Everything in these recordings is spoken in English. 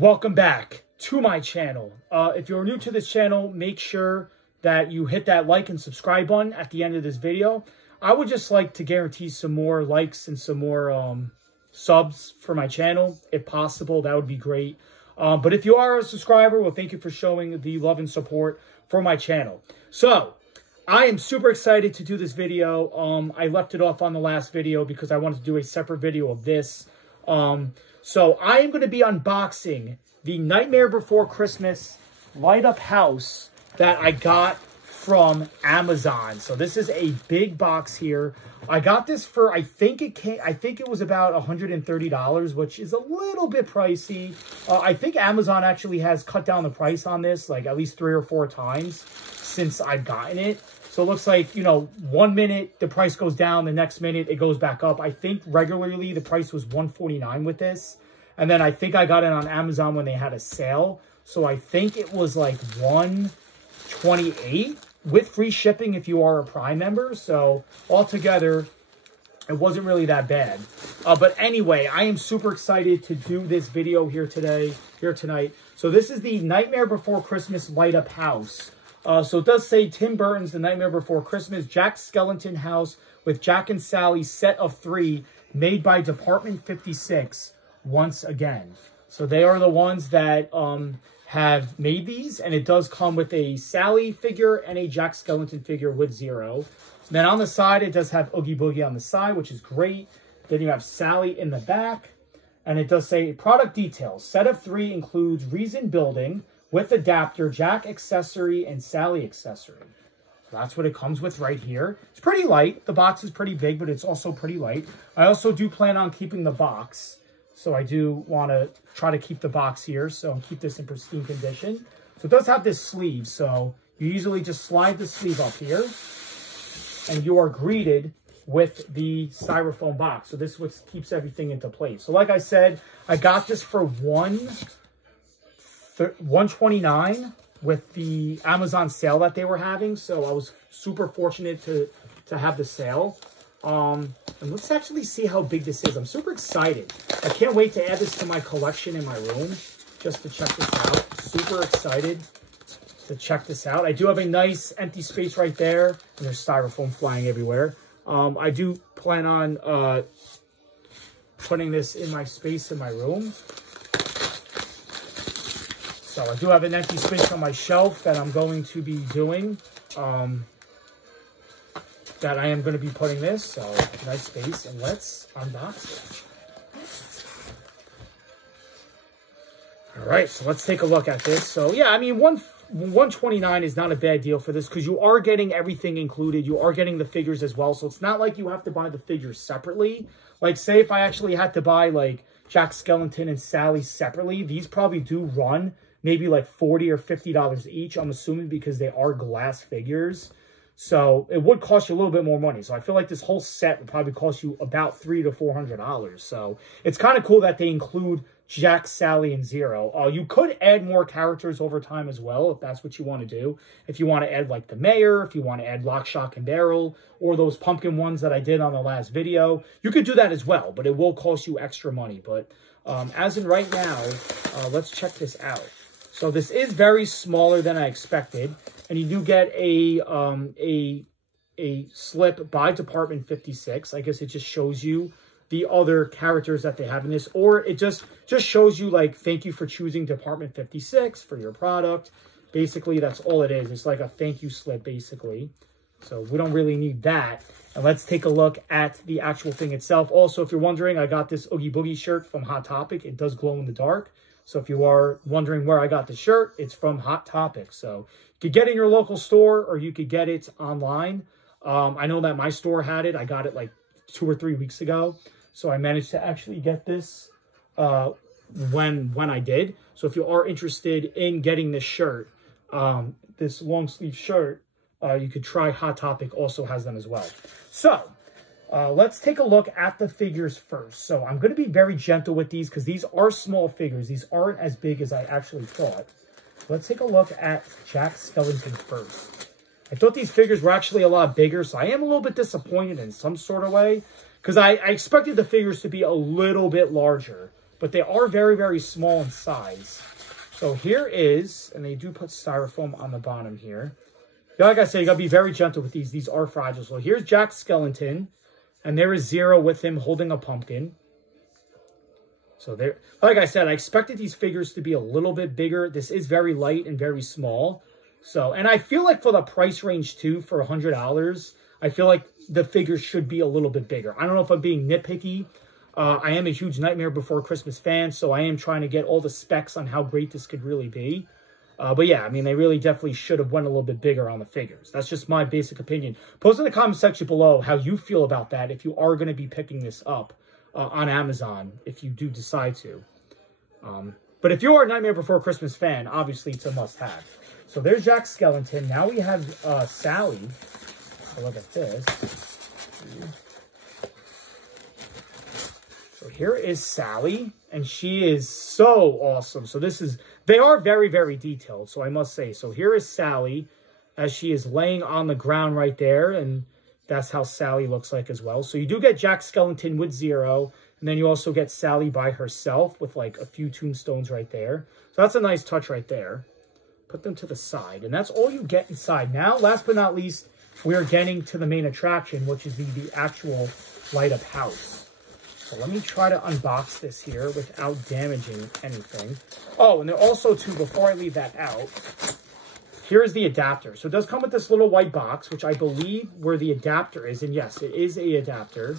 Welcome back to my channel. If you're new to this channel, make sure that you hit that like and subscribe button at the end of this video. I would just like to guarantee some more likes and some more subs for my channel. If possible, that would be great. But if you are a subscriber, well, thank you for showing the love and support for my channel. So, I am super excited to do this video. I left it off on the last video because I wanted to do a separate video of this. So I am going to be unboxing the Nightmare Before Christmas light up house that I got from Amazon. So this is a big box here. I got this for, I think it was about $130, which is a little bit pricey. I think Amazon actually has cut down the price on this, like at least 3 or 4 times since I've gotten it. So it looks like, you know, 1 minute the price goes down, the next minute it goes back up. I think regularly the price was $149 with this. And then I think I got it on Amazon when they had a sale. So I think it was like $128 with free shipping if you are a Prime member. So altogether, it wasn't really that bad. But anyway, I am super excited to do this video here tonight. So this is the Nightmare Before Christmas light up house. So it does say Tim Burton's The Nightmare Before Christmas, Jack Skellington house with Jack and Sally set of 3, made by Department 56 once again. So they are the ones that have made these, and it does come with a Sally figure and a Jack Skellington figure with 0. Then on the side, it does have Oogie Boogie on the side, which is great. Then you have Sally in the back, and it does say product details. Set of 3 includes Reason Building, with adapter, Jack accessory, and Sally accessory. So that's what it comes with right here. It's pretty light. The box is pretty big, but it's also pretty light. I also do plan on keeping the box. So I do want to try to keep the box here, so keep this in pristine condition. So it does have this sleeve, so you easily just slide the sleeve up here, and you are greeted with the styrofoam box. So this is what keeps everything into place. So like I said, I got this for $129 with the Amazon sale that they were having. So I was super fortunate to have the sale. And let's actually see how big this is. I'm super excited. I can't wait to add this to my collection in my room just to check this out. Super excited to check this out. I do have a nice empty space right there, and there's styrofoam flying everywhere. I do plan on putting this in my space in my room. So I do have an empty space on my shelf that I'm going to be doing, that I am going to be putting this. So nice space, and let's unbox it. All right, so let's take a look at this. So yeah, I mean, $129 is not a bad deal for this because you are getting everything included. You are getting the figures as well. So it's not like you have to buy the figures separately. Like say if I actually had to buy like Jack Skellington and Sally separately, these probably do run maybe like $40 or $50 each, I'm assuming, because they are glass figures. So it would cost you a little bit more money. So I feel like this whole set would probably cost you about $300 to $400. So it's kind of cool that they include Jack, Sally, and 0. You could add more characters over time as well, if that's what you want to do. If you want to add like the mayor, if you want to add Lock, Shock, and Barrel, or those pumpkin ones that I did on the last video, you could do that as well, but it will cost you extra money. But as in right now, let's check this out. So this is very smaller than I expected, and you do get a slip by Department 56. I guess it just shows you the other characters that they have in this, or it just shows you like, thank you for choosing Department 56 for your product. Basically, that's all it is. It's like a thank you slip, basically. So we don't really need that. And let's take a look at the actual thing itself. Also, if you're wondering, I got this Oogie Boogie shirt from Hot Topic. It does glow in the dark. So if you are wondering where I got the shirt, it's from Hot Topic. So you could get it in your local store, or you could get it online. I know that my store had it. I got it like 2 or 3 weeks ago. So I managed to actually get this when I did. So if you are interested in getting this shirt, this long sleeve shirt, you could try Hot Topic, also has them as well. So let's take a look at the figures first. So I'm going to be very gentle with these because these are small figures. These aren't as big as I actually thought. Let's take a look at Jack Skellington first. I thought these figures were actually a lot bigger, so I am a little bit disappointed in some sort of way because I expected the figures to be a little bit larger but they are very, very small in size. So here is, and they do put styrofoam on the bottom here. Like I said, you got to be very gentle with these. These are fragile. So here's Jack Skellington, and there is Zero with him holding a pumpkin. So there, like I said, I expected these figures to be a little bit bigger. This is very light and very small. So, and I feel like for the price range too, for $100, I feel like the figures should be a little bit bigger. I don't know if I'm being nitpicky. I am a huge Nightmare Before Christmas fan, so I am trying to get all the specs on how great this could really be. But yeah, I mean, they really definitely should have went a little bit bigger on the figures. That's just my basic opinion. Post in the comment section below how you feel about that if you are going to be picking this up on Amazon, if you do decide to. But if you are a Nightmare Before Christmas fan, obviously it's a must-have. So there's Jack Skellington. Now we have Sally. So look at this. So here is Sally, and she is so awesome. So they are very, very detailed, so I must say. So here is Sally as she is laying on the ground right there, and that's how Sally looks like as well. So you do get Jack Skellington with Zero, and then you also get Sally by herself with like a few tombstones right there. So that's a nice touch right there. Put them to the side, and that's all you get inside. Now, last but not least, we are getting to the main attraction, which is the actual light-up house. So let me try to unbox this here without damaging anything. Oh, and then also, too, before I leave that out, here's the adapter. So it does come with this little white box, which I believe where the adapter is. And yes, it is an adapter.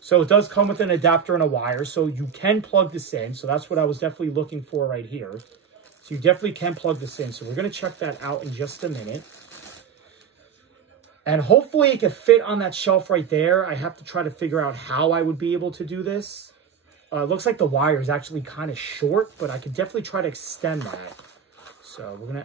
So it does come with an adapter and a wire. So you can plug this in. So that's what I was definitely looking for right here. So you definitely can plug this in. So we're going to check that out in just a minute. And hopefully it can fit on that shelf right there. I have to try to figure out how I would be able to do this. It looks like the wire is actually kind of short, but I could definitely try to extend that. So we're going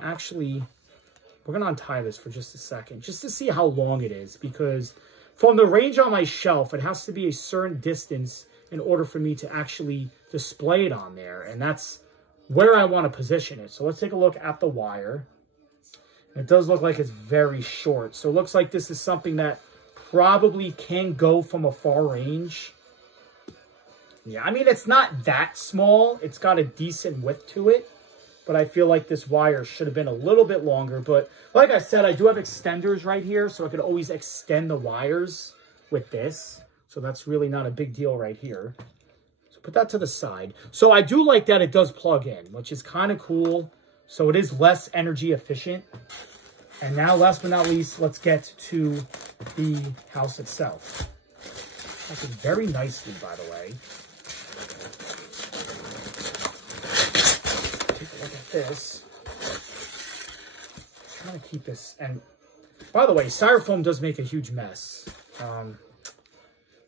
to untie this for just a second, just to see how long it is. Because from the range on my shelf, it has to be a certain distance in order for me to actually display it on there. And that's where I want to position it. So let's take a look at the wire. It does look like it's very short. So it looks like this is something that probably can go from a far range. Yeah, I mean, it's not that small. It's got a decent width to it. But I feel like this wire should have been a little bit longer. But like I said, I do have extenders right here. So I could always extend the wires with this. So that's really not a big deal right here. So put that to the side. So I do like that it does plug in, which is kind of cool. So it is less energy efficient. And now, last but not least, let's get to the house itself. That's very nicely, by the way. Take a look at this. I'm trying to keep this. And by the way, styrofoam does make a huge mess.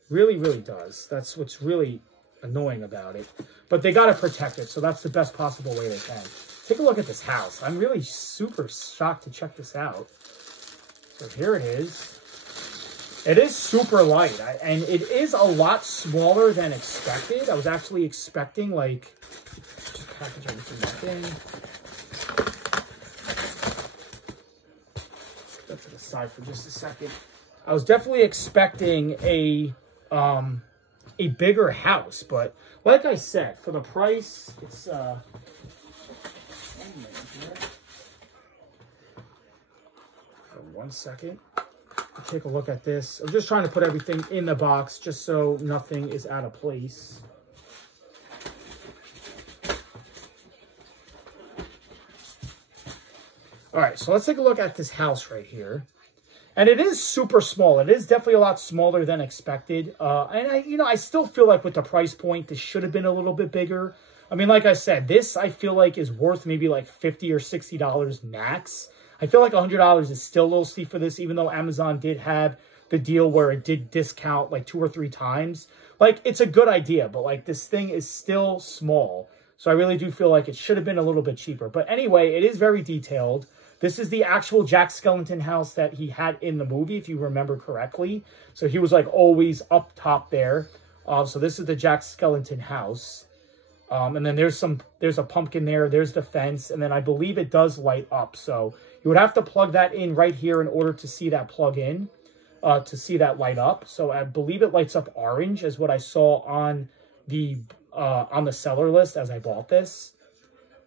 Really, really does. That's what's really annoying about it. But they got to protect it, so that's the best possible way they can. Take a look at this house. I'm really super shocked to check this out. So here it is. It is super light, and it is a lot smaller than expected. I was actually expecting, like, just package everything back in. Put that to the side for just a second. I was definitely expecting a bigger house, but like I said, for the price, it's one second. I'll take a look at this. I'm just trying to put everything in the box just so nothing is out of place. All right, so let's take a look at this house right here. And it is super small. It is definitely a lot smaller than expected. And I still feel like with the price point, this should have been a little bit bigger. I mean, like I said, this I feel like is worth maybe like $50 or $60 max. I feel like $100 is still a little steep for this, even though Amazon did have the deal where it did discount like 2 or 3 times. Like, it's a good idea, but like this thing is still small. So I really do feel like it should have been a little bit cheaper. But anyway, it is very detailed. This is the actual Jack Skellington house that he had in the movie, if you remember correctly. So he was like always up top there. So this is the Jack Skellington house. And then there's a pumpkin there. There's the fence. And then I believe it does light up. So you would have to plug that in right here in order to see that plug in, to see that light up. So I believe it lights up orange is what I saw on the on the seller list as I bought this.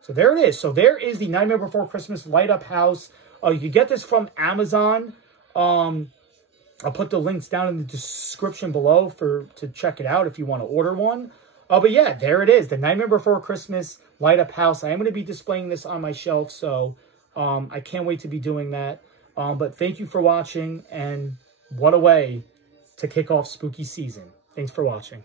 So there it is. So there is the Nightmare Before Christmas Light Up House. You can get this from Amazon. I'll put the links down in the description below to check it out if you want to order one. But yeah, there it is. The Nightmare Before Christmas Light Up House. I am going to be displaying this on my shelf, so I can't wait to be doing that. But thank you for watching, and what a way to kick off spooky season. Thanks for watching.